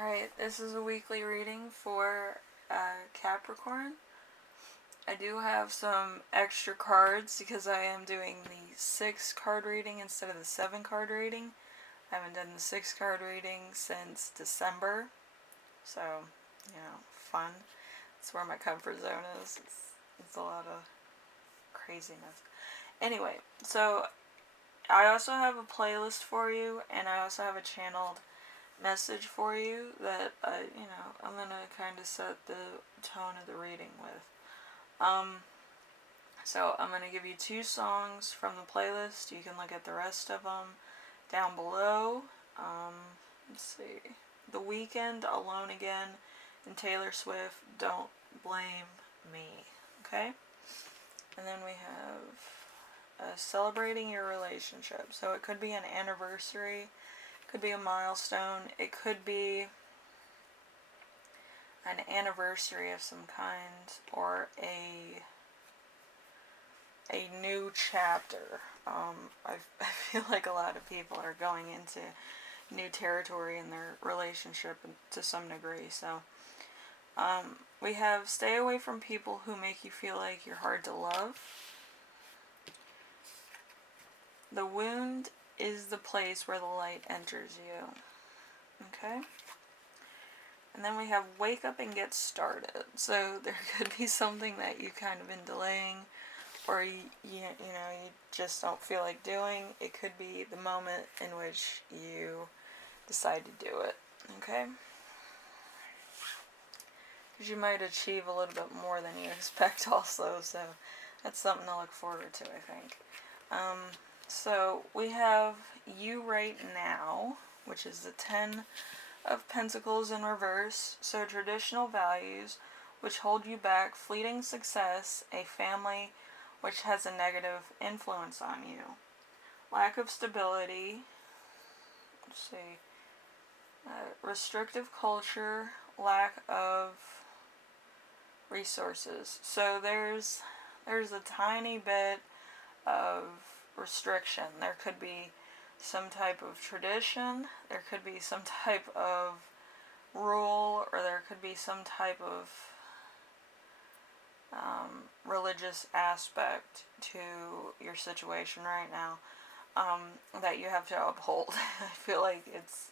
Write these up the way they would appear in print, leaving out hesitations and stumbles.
Alright, this is a weekly reading for Capricorn. I do have some extra cards because I am doing the 6 card reading instead of the 7 card reading. I haven't done the 6 card reading since December, so, fun. It's where my comfort zone is. It's a lot of craziness. Anyway, so I also have a playlist for you, and I also have a channeled message for you that I'm gonna kind of set the tone of the reading with. So I'm gonna give you 2 songs from the playlist. You can look at the rest of them down below. Let's see, The Weeknd-Alone Again and Taylor Swift, Don't Blame Me. Okay, and then we have celebrating your relationship. So it could be an anniversary. Could be a milestone. It could be an anniversary of some kind, or a new chapter. I feel like a lot of people are going into new territory in their relationship to some degree. So we have stay away from people who make you feel like you're hard to love. The wound is the place where the light enters you. Okay? And then we have wake up and get started. So there could be something that you've kind of been delaying, or you just don't feel like doing. It could be the moment in which you decide to do it. Okay? Because you might achieve a little bit more than you expect also. So that's something to look forward to, I think. So we have you right now, which is the 10 of Pentacles in reverse. So traditional values which hold you back, fleeting success, a family which has a negative influence on you, lack of stability, let's see, restrictive culture, lack of resources. So there's a tiny bit of restriction. There could be some type of tradition, there could be some type of rule, or there could be some type of religious aspect to your situation right now that you have to uphold. I feel like it's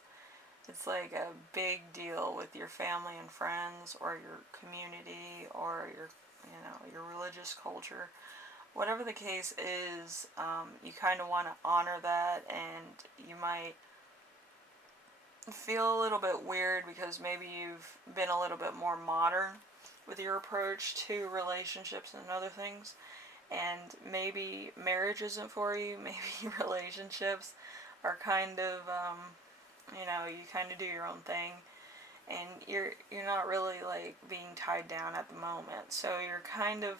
like a big deal with your family and friends, or your community, or your religious culture. Whatever the case is, you kind of want to honor that, and you might feel a little bit weird because maybe you've been a little bit more modern with your approach to relationships and other things, and maybe marriage isn't for you. Maybe relationships are kind of, you kind of do your own thing, and you're not really like being tied down at the moment. So you're kind of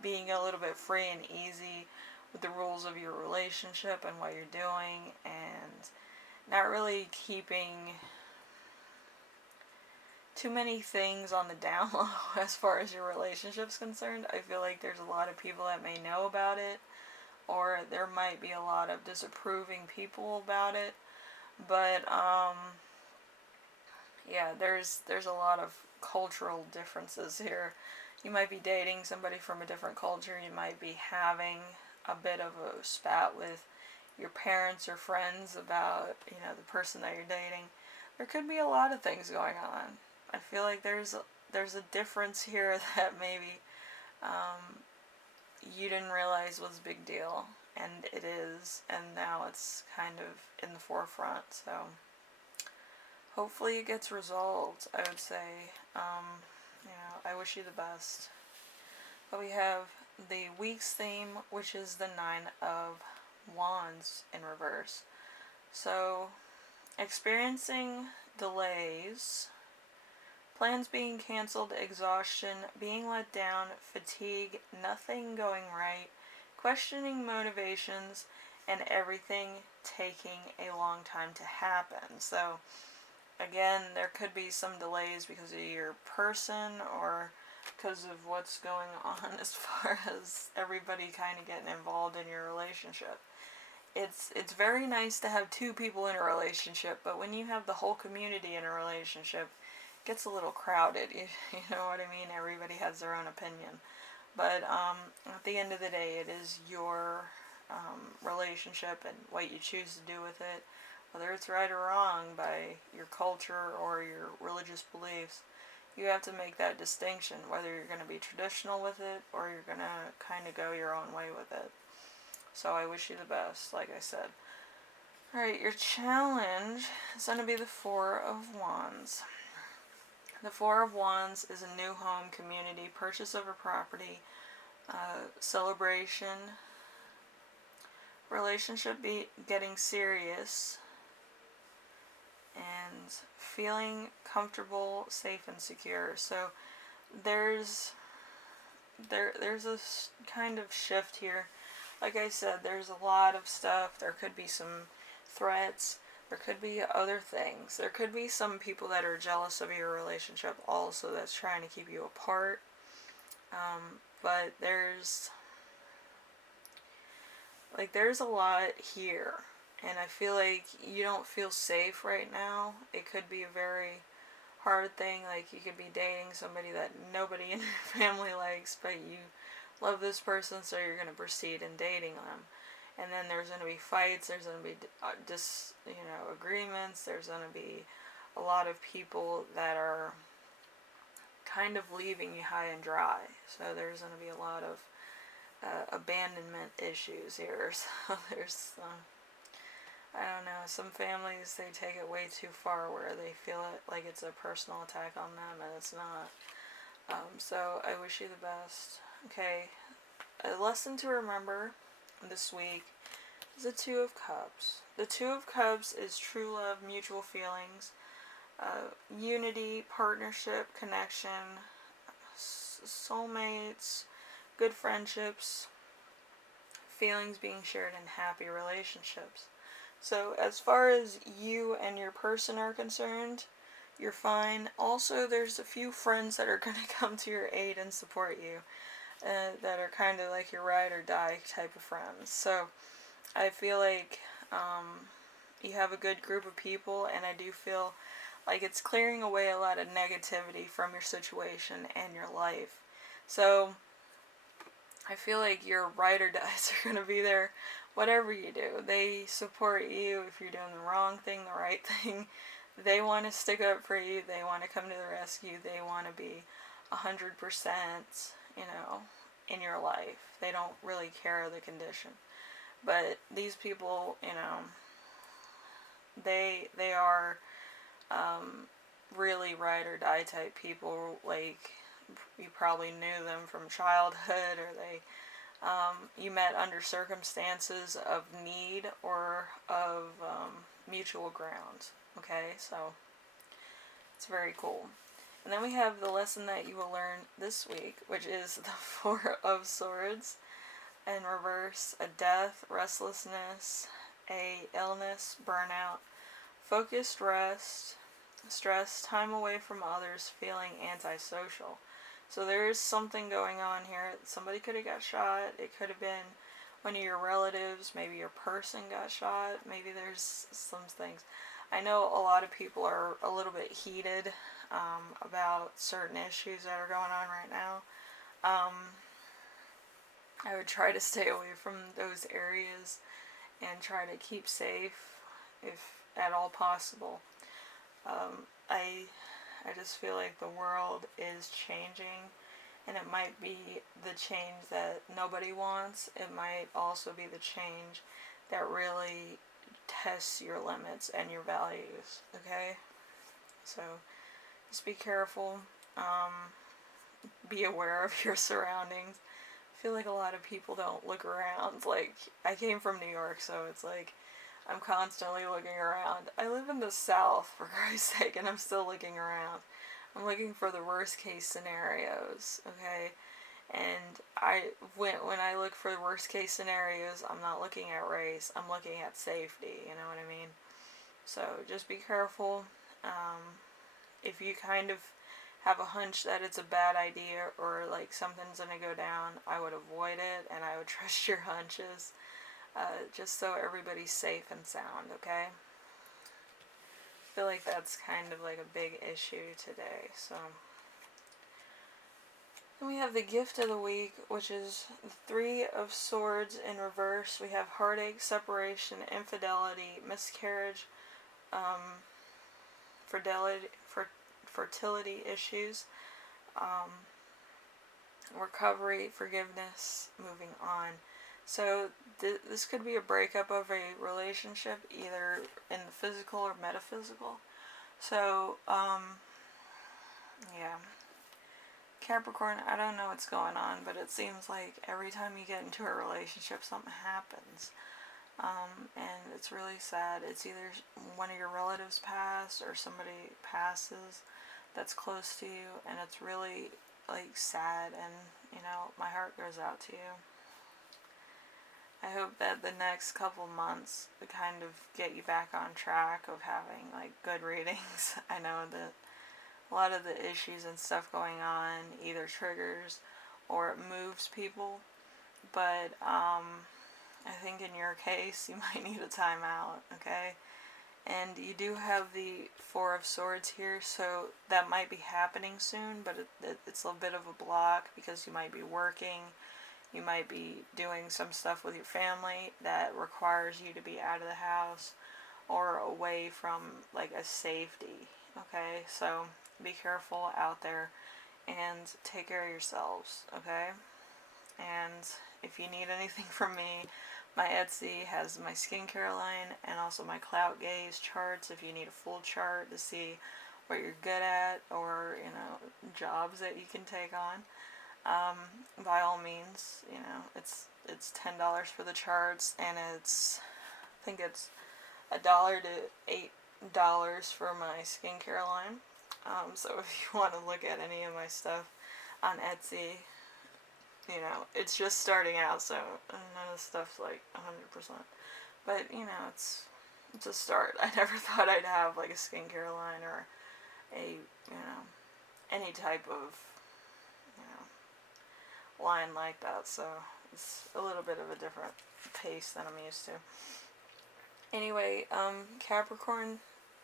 being a little bit free and easy with the rules of your relationship and what you're doing, and not really keeping too many things on the down low as far as your relationship's concerned. I feel like there's a lot of people that may know about it, or there might be a lot of disapproving people about it, but yeah, there's a lot of cultural differences here. You might be dating somebody from a different culture. You might be having a bit of a spat with your parents or friends about, the person that you're dating. There could be a lot of things going on. I feel like there's a difference here that maybe you didn't realize was a big deal, and it is, and now it's kind of in the forefront. So hopefully it gets resolved, I would say. I wish you the best. But we have the week's theme, which is the 9 of Wands in reverse. So, experiencing delays, plans being canceled, exhaustion, being let down, fatigue, nothing going right, questioning motivations, and everything taking a long time to happen. So, again, there could be some delays because of your person, or because of what's going on as far as everybody kind of getting involved in your relationship. it's very nice to have two people in a relationship, but when you have the whole community in a relationship, it gets a little crowded. You know what I mean? Everybody has their own opinion. But at the end of the day, it is your relationship and what you choose to do with it, whether it's right or wrong by your culture or your religious beliefs. You have to make that distinction, whether you're going to be traditional with it or you're going to kind of go your own way with it. So I wish you the best, like I said. Alright, your challenge is going to be the Four of Wands. The Four of Wands is a new home, community, purchase of a property, celebration, relationship getting serious, and feeling comfortable, safe, and secure. So there's a kind of shift here. Like I said, there's a lot of stuff. There could be some threats. There could be other things. There could be some people that are jealous of your relationship also that's trying to keep you apart. But there's a lot here. And I feel like you don't feel safe right now. It could be a very hard thing. Like you could be dating somebody that nobody in your family likes, but you love this person, so you're going to proceed in dating them. And then there's going to be fights, there's going to be agreements, there's going to be a lot of people that are kind of leaving you high and dry. So there's going to be a lot of abandonment issues here. So there's, I don't know, some families, they take it way too far where they feel it like it's a personal attack on them, and it's not. So I wish you the best. Okay, a lesson to remember this week is the Two of Cups. The Two of Cups is true love, mutual feelings, unity, partnership, connection, soulmates, good friendships, feelings being shared, and happy relationships. So as far as you and your person are concerned, you're fine. Also, there's a few friends that are going to come to your aid and support you. That are kind of like your ride or die type of friends. So I feel like you have a good group of people, and I do feel like it's clearing away a lot of negativity from your situation and your life. So I feel like your ride or dies are going to be there whatever you do. They support you if you're doing the wrong thing, the right thing. They want to stick up for you. They want to come to the rescue. They want to be 100%, in your life. They don't really care the condition. But these people, they are really ride or die type people. Like, you probably knew them from childhood, or you met under circumstances of need or of mutual ground. Okay, so it's very cool. And then we have the lesson that you will learn this week, which is the Four of Swords in reverse: a death, restlessness, a illness, burnout, focused rest, stress, time away from others, feeling antisocial. So there is something going on here. Somebody could have got shot. It could have been one of your relatives. Maybe your person got shot. Maybe there's some things. I know a lot of people are a little bit heated about certain issues that are going on right now. I would try to stay away from those areas and try to keep safe if at all possible. I just feel like the world is changing, and it might be the change that nobody wants. It might also be the change that really tests your limits and your values, okay? So just be careful. Be aware of your surroundings. I feel like a lot of people don't look around. Like, I came from New York, so it's like I'm constantly looking around. I live in the South, for Christ's sake, and I'm still looking around. I'm looking for the worst case scenarios, okay? And when I look for the worst case scenarios, I'm not looking at race. I'm looking at safety, you know what I mean? So just be careful. If you kind of have a hunch that it's a bad idea or like something's going to go down, I would avoid it, and I would trust your hunches. just so everybody's safe and sound, okay? I feel like that's kind of like a big issue today, so. Then we have the gift of the week, which is the Three of Swords in reverse. We have heartache, separation, infidelity, miscarriage, fertility issues, recovery, forgiveness, moving on. So this could be a breakup of a relationship, either in the physical or metaphysical. So, yeah. Capricorn, I don't know what's going on, but it seems like every time you get into a relationship, something happens. And it's really sad. It's either one of your relatives pass or somebody passes that's close to you, and it's really, like, sad, and, you know, my heart goes out to you. I hope that the next couple months kind of get you back on track of having, like, good readings. I know that a lot of the issues and stuff going on either triggers or it moves people, but I think in your case you might need a timeout, okay? And you do have the Four of Swords here, so that might be happening soon, but it's a bit of a block because you might be working, you might be doing some stuff with your family that requires you to be out of the house or away from, like, a safety, okay? So be careful out there and take care of yourselves, okay? And if you need anything from me, my Etsy has my skincare line and also my Clout Gaze charts if you need a full chart to see what you're good at or, you know, jobs that you can take on. By all means, you know, it's $10 for the charts, and I think it's $1 to $8 for my skincare line. So if you want to look at any of my stuff on Etsy, you know, it's just starting out, so none of the stuff's like 100%. But, you know, it's a start. I never thought I'd have, like, a skincare line or a, you know, any type of, you know, line like that. So it's a little bit of a different pace than I'm used to. Anyway, Capricorn,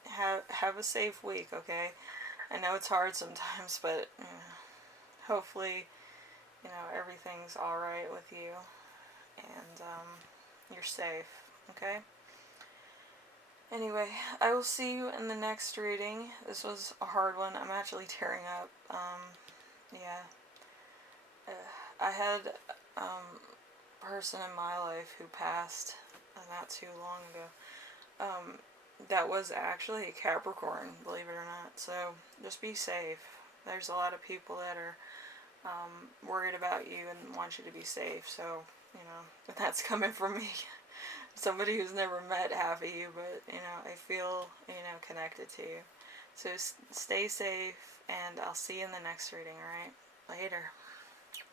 have a safe week, okay? I know it's hard sometimes, but you know, hopefully, you know, everything's alright with you, and you're safe, okay? Anyway, I will see you in the next reading. This was a hard one. I'm actually tearing up. Yeah. I had a person in my life who passed not too long ago. That was actually a Capricorn, believe it or not. So just be safe. There's a lot of people that are worried about you and want you to be safe. So, you know, that's coming from me. Somebody who's never met half of you, but, you know, I feel, you know, connected to you. So stay safe, and I'll see you in the next reading, alright? Later.